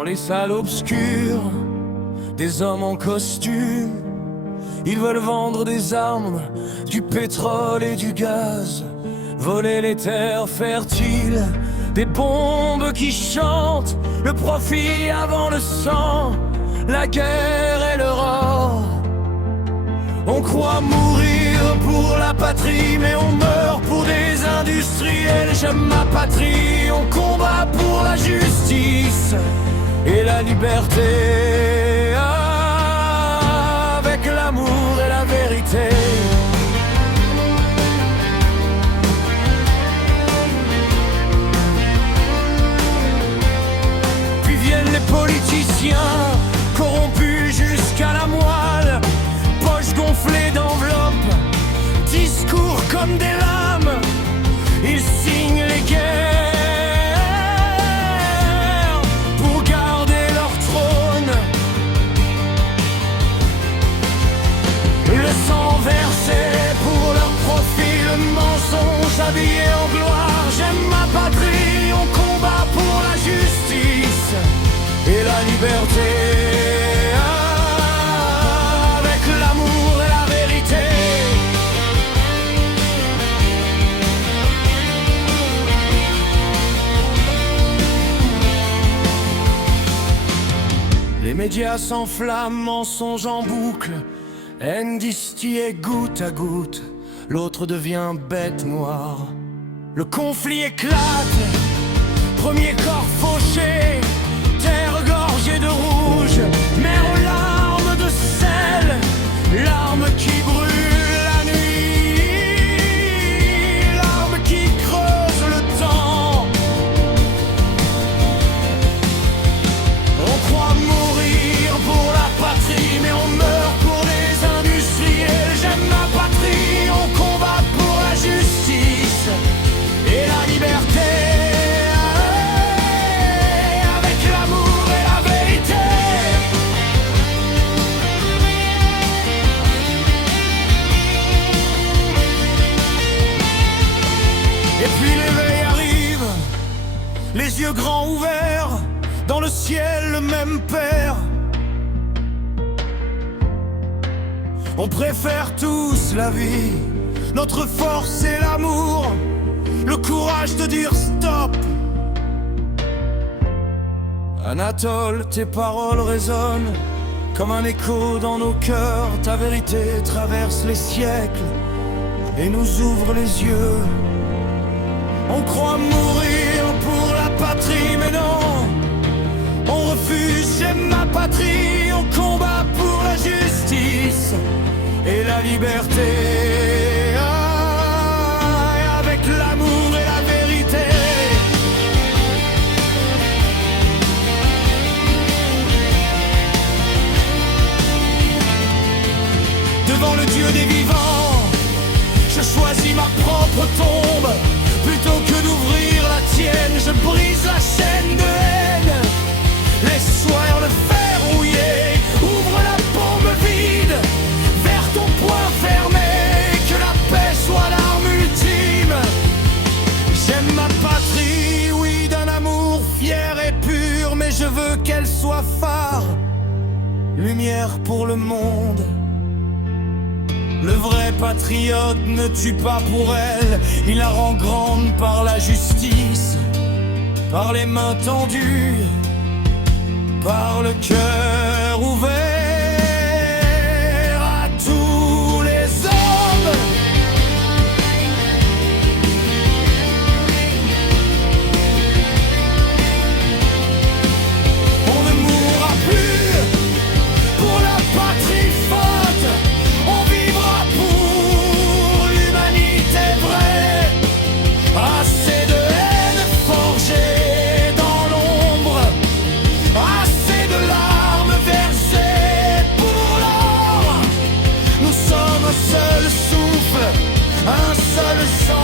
Dans les salles obscures, des hommes en costume, ils veulent vendre des armes, du pétrole et du gaz, voler les terres fertiles, des bombes qui chantent, le profit avant le sang, la guerre et l'aurore. On croit mourir pour la patrie, mais on meurt pour des industriels. J'aime ma patrie, on combat pour la justice et la liberté, avec l'amour et la vérité. Puis viennent les politiciens, corrompus jusqu'à la moelle, poches gonflées d'enveloppes, discours comme des lames, ils signent les guerres pour garder leur trône. Le sang versé pour leur profit, le mensonge habillé en gloire. J'aime ma patrie, on combat pour la justice et la liberté. Les médias s'enflamment, mensonges en boucle, haine distillée goutte à goutte, l'autre devient bête noire. Le conflit éclate, premier corps fauché, terre gorgée de rouge, mer aux larmes de sel, larmes qui brûlent la nuit, larmes qui creusent le temps. On croit mourir pour la patrie, mais on meurt pour les industriels. J'aime ma patrie, on combat pour la justice et la liberté, avec l'amour et la vérité. Et puis l'éveil arrive, les yeux grands ouverts, dans le ciel le même Père. On préfère tous la vie, notre force c'est l'amour, le courage de dire stop. Anatole, tes paroles résonnent comme un écho dans nos cœurs. Ta vérité traverse les siècles et nous ouvre les yeux. On croit mourir pour la patrie, mais non, on refuse. J'aime ma patrie, on combat pour la justice et la liberté, avec l'amour et la vérité. Devant le Dieu des vivants, je choisis ma propre tombe. Plutôt que d'ouvrir la tienne, je brise la chaîne de haine. Laisse-toi le fer rouillé, ouvre la paume vide vers ton poing fermé, que la paix soit l'arme ultime. J'aime ma patrie, oui, d'un amour fier et pur, mais je veux qu'elle soit phare, lumière pour le monde. Le vrai patriote ne tue pas pour elle, il la rend grande par la justice, par les mains tendues, par le cœur ouvert à tous les hommes. On ne mourra plus pour la patrie faute, on vivra pour l'humanité vraie. Assez de haine forgée dans l'ombre, assez de larmes versées pour l'or. Nous sommes un seul souffle, un seul sang.